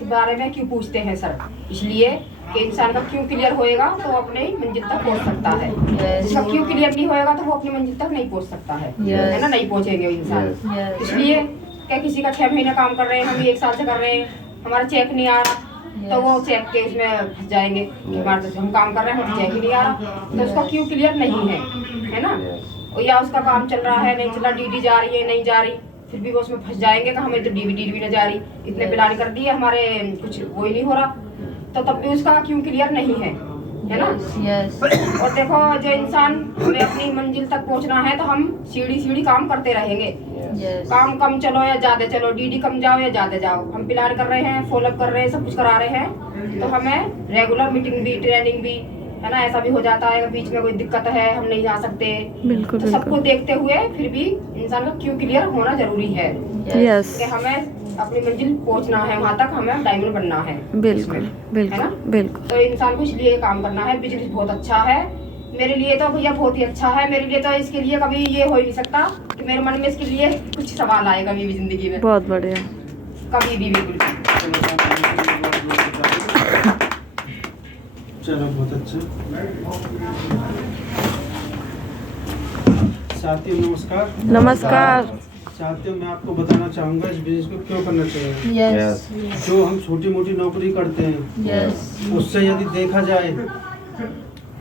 के बारे में क्यों पूछते हैं सर? इसलिए कि इंसान का क्यों क्लियर होएगा तो वो अपनी मंजिल तक पहुंच सकता है। जिसका क्यों क्लियर नहीं होएगा तो वो अपनी मंजिल तक नहीं पहुंच सकता है, है ना, नहीं पहुंचेंगे इंसान। इसलिए क्या किसी का 6 महीने काम कर रहे हैं, हम 1 साल से कर रहे हैं, हमारा चेक नहीं आ रहा तो वो चेक के उसमें फंस जाएंगे कि हमारे तो हम काम कर रहे हैं, हमें चेक ही नहीं आ रहा, तो उसका क्यों क्लियर नहीं है ना। या उसका काम चल रहा है, नहीं चला, डीडी जा रही है, नहीं जा रही, फिर भी वो उसमें फंस जाएंगे कि हमें तो डीडी भी नहीं जा रही, इतने प्लान कर दिए, हमारे कुछ वो ही नहीं हो रहा, तो तब भी उसका क्यों क्लियर नहीं है ना। और देखो जो इंसान हमें अपनी मंजिल तक पहुंचना है तो हम सीढ़ी सीढ़ी काम करते रहेंगे। काम कम चलो या ज्यादा चलो, डीडी कम जाओ या ज्यादा जाओ, हम प्लान कर रहे हैं, फॉलोअप कर रहे हैं, सब कुछ करा रहे हैं, तो हमें रेगुलर मीटिंग भी, ट्रेनिंग भी, है ना, ऐसा भी हो जाता है बीच में कोई दिक्कत है, हम नहीं जा सकते। बिल्कुल, तो सबको देखते हुए फिर भी इंसान का क्यों क्लियर होना जरूरी है कि हमें अपनी मंजिल पहुंचना है, वहां तक हमें डायमंड बनना है। बिल्कुल है ना, बिल्कुल। तो इंसान को इसलिए काम करना है। बिजनेस बहुत अच्छा है मेरे लिए तो भैया, बहुत ही अच्छा है मेरे लिए तो। इसके लिए कभी ये हो ही नहीं सकता कि मेरे मन में इसके लिए कुछ सवाल आए कभी भी जिंदगी में, बहुत बढ़िया। कभी भी, बिल्कुल। चलो बहुत अच्छा। साथियों नमस्कार। नमस्कार। साथियों मैं आपको बताना चाहूँगा इस बिजनेस को क्यों करना चाहिए। जो हम छोटी मोटी नौकरी करते हैं उससे यदि देखा जाए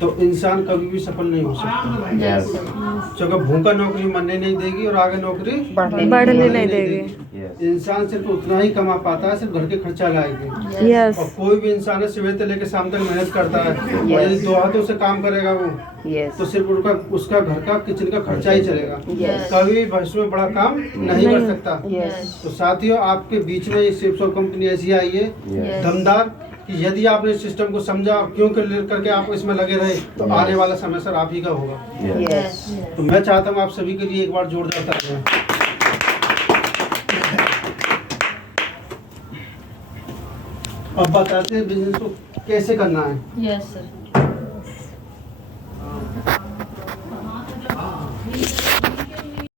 तो इंसान कभी भी सफल नहीं हो सकता। क्योंकि भूखा नौकरी मरने नहीं देगी और आगे नौकरी बढ़ने नहीं देगी। इंसान सिर्फ उतना ही कमा पाता है, सिर्फ घर के खर्चा लाएगी। और कोई भी इंसान है सुबह से लेकर शाम तक मेहनत करता है, और यदि 2 हाथों से काम करेगा वो तो सिर्फ उसका घर का किचन का खर्चा ही चलेगा। कभी भविष्य में बड़ा काम नहीं कर सकता। तो साथियों आपके बीच में ये शिवसॉफ्ट कंपनी ऐसी आई है दमदार कि यदि आपने इस सिस्टम को समझा और क्यों करके आप इसमें लगे रहे तो आने वाला समय सर आप ही का होगा। तो मैं चाहता हूँ आप सभी के लिए एक बार जोरदार तालियां। अब बताते हैं बिजनेस को कैसे करना है। Yes sir.